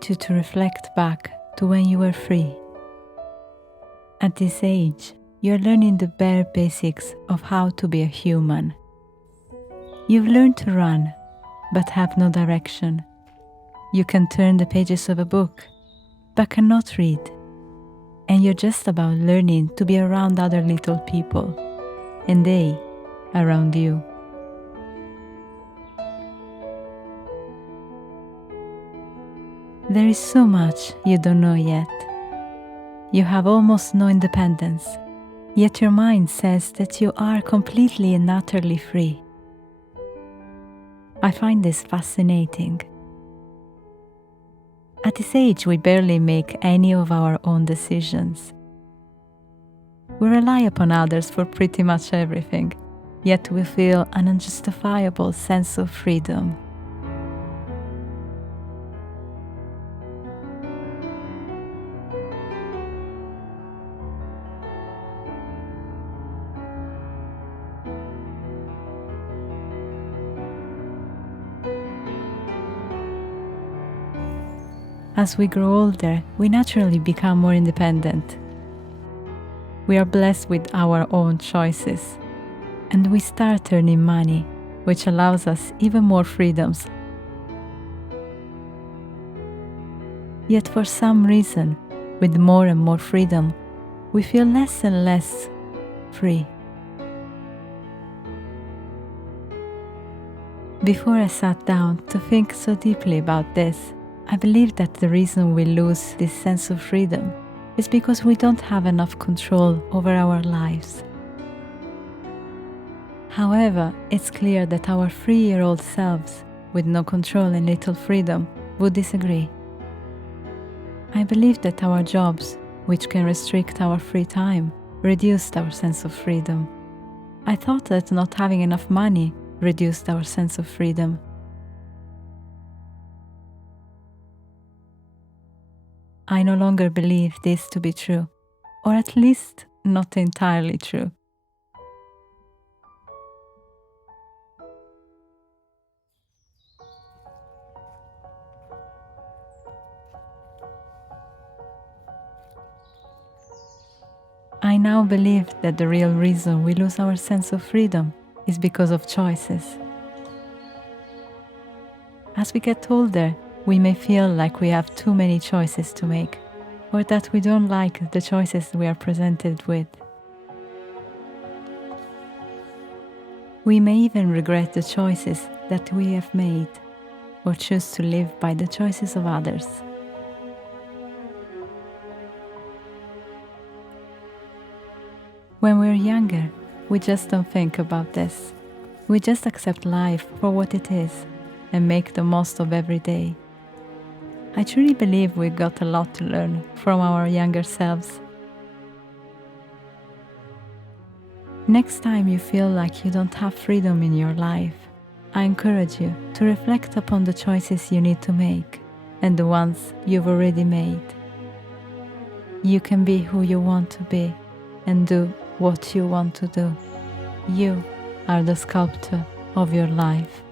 want you to reflect back to when you were free. At this age, you're learning the bare basics of how to be a human. You've learned to run, but have no direction. You can turn the pages of a book, but cannot read. And you're just about learning to be around other little people, and they around you. There is so much you don't know yet. You have almost no independence, yet your mind says that you are completely and utterly free. I find this fascinating. At this age, we barely make any of our own decisions. We rely upon others for pretty much everything, yet we feel an unjustifiable sense of freedom. As we grow older, we naturally become more independent. We are blessed with our own choices, and we start earning money, which allows us even more freedoms. Yet for some reason, with more and more freedom, we feel less and less free. Before I sat down to think so deeply about this, I believe that the reason we lose this sense of freedom is because we don't have enough control over our lives. However, it's clear that our 3-year-old selves, with no control and little freedom, would disagree. I believe that our jobs, which can restrict our free time, reduced our sense of freedom. I thought that not having enough money reduced our sense of freedom. I no longer believe this to be true, or at least not entirely true. I now believe that the real reason we lose our sense of freedom is because of choices. As we get older, we may feel like we have too many choices to make, or that we don't like the choices we are presented with. We may even regret the choices that we have made, or choose to live by the choices of others. When we're younger, we just don't think about this. We just accept life for what it is and make the most of every day. I truly believe we got a lot to learn from our younger selves. Next time you feel like you don't have freedom in your life, I encourage you to reflect upon the choices you need to make and the ones you've already made. You can be who you want to be and do what you want to do. You are the sculptor of your life.